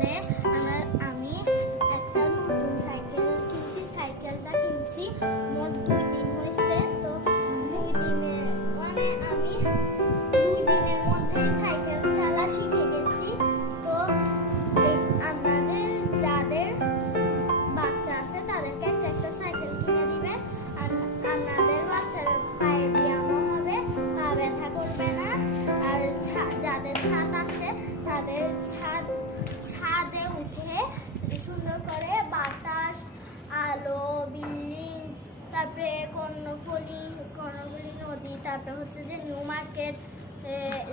যে আমি একটা নতুন সাইকেল কিনছি। সাইকেলটা কিনছি মোট 2 দিন হয়েছে। তো 2 দিনে মানে আমি 2 দিনের মধ্যে সাইকেল চালা শিখে গেছি। তো আপনাদের যাদের বাচ্চা আছে তাদেরকে একটা একটা সাইকেল কিনে দিবেন। আর আপনাদের বাচ্চার পায়ের ব্যায়ামও হবে, পা ব্যথা করবে না। আর যাদের ছাদ আছে তাদের ছাদে উঠে সুন্দর করে বাতাস, আলো, বিল্ডিং, তারপরে কর্ণফুলী নদী, তারপরে হচ্ছে যে new market,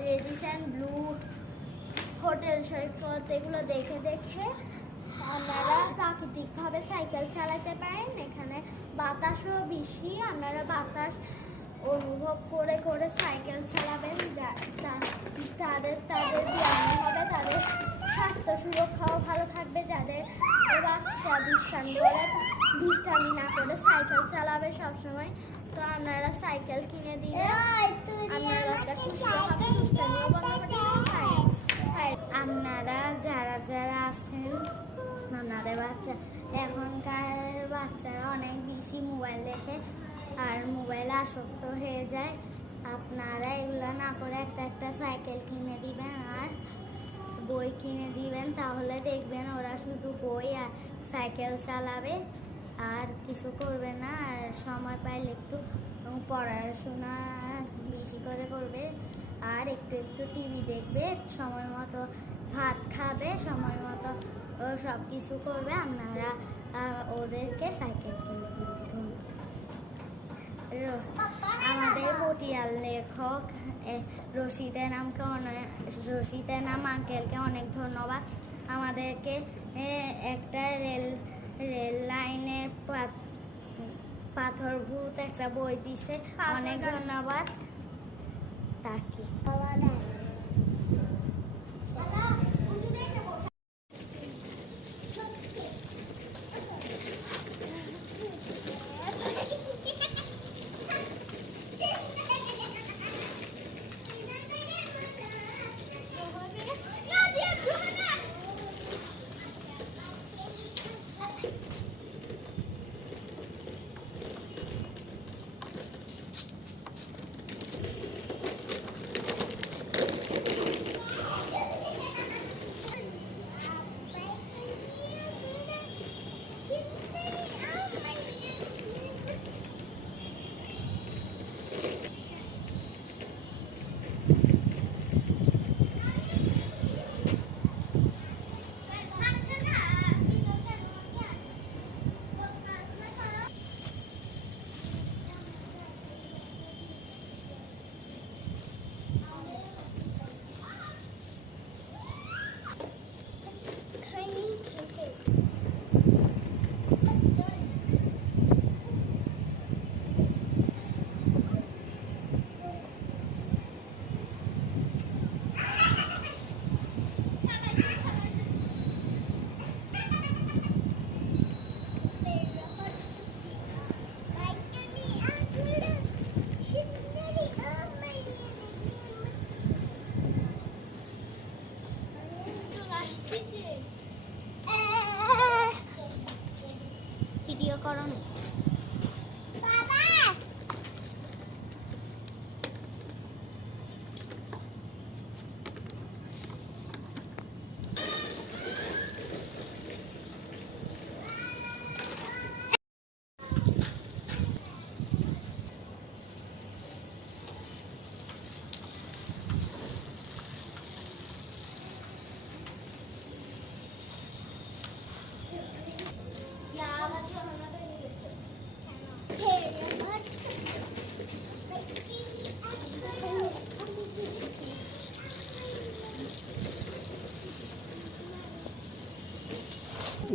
Radisson Blu, hotel Saikat, এগুলো দেখে দেখে আপনারা প্রাকৃতিকভাবে সাইকেল চালাতে পারেন। এখানে বাতাসও বেশি, আপনারা বাতাস অনুভব করে করে সাইকেল চালাবেন। তাদের ব্যায়াম হবে, তাদের স্বাস্থ্য সুরক্ষাও ভালো থাকবে। যাদের বাচ্চা দুষ্টামি না করে সাইকেল চালাবে সবসময়, তো আপনারা সাইকেল কিনে দিবেন। আপনার বাচ্চা খুশি হবে, দুষ্টামিও বন্ধ করতে পারেন। আপনারা যারা যারা আছেন, আপনাদের বাচ্চা এখনকার বাচ্চারা অনেক বেশি মোবাইল দেখে আর মোবাইলে আসক্ত হয়ে যায়। আপনারা এগুলো না করে একটা একটা সাইকেল কিনে দিবেন আর বই কিনে দিবেন। তাহলে দেখবেন ওরা শুধু বই আর সাইকেল চালাবে আর কিছু করবে না। আর সময় পাইলে একটু পড়াশোনা বেশি করে করবে আর একটু একটু টিভি দেখবে, সময় মতো ভাত খাবে, সময় মতো সব কিছু করবে। আপনারা ওদেরকে সাইকেল কিনে দিবেন। আমাদের পটিয়াল লেখক রশিদা নাম আঙ্কেলকে অনেক ধন্যবাদ। আমাদেরকে একটা রেল লাইনের পাথরভূত একটা বই দিছে, অনেক ধন্যবাদ তাকে। ভিডিও করো না।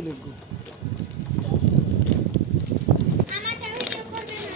লিখবো আমারটা ভিডিও করবে না।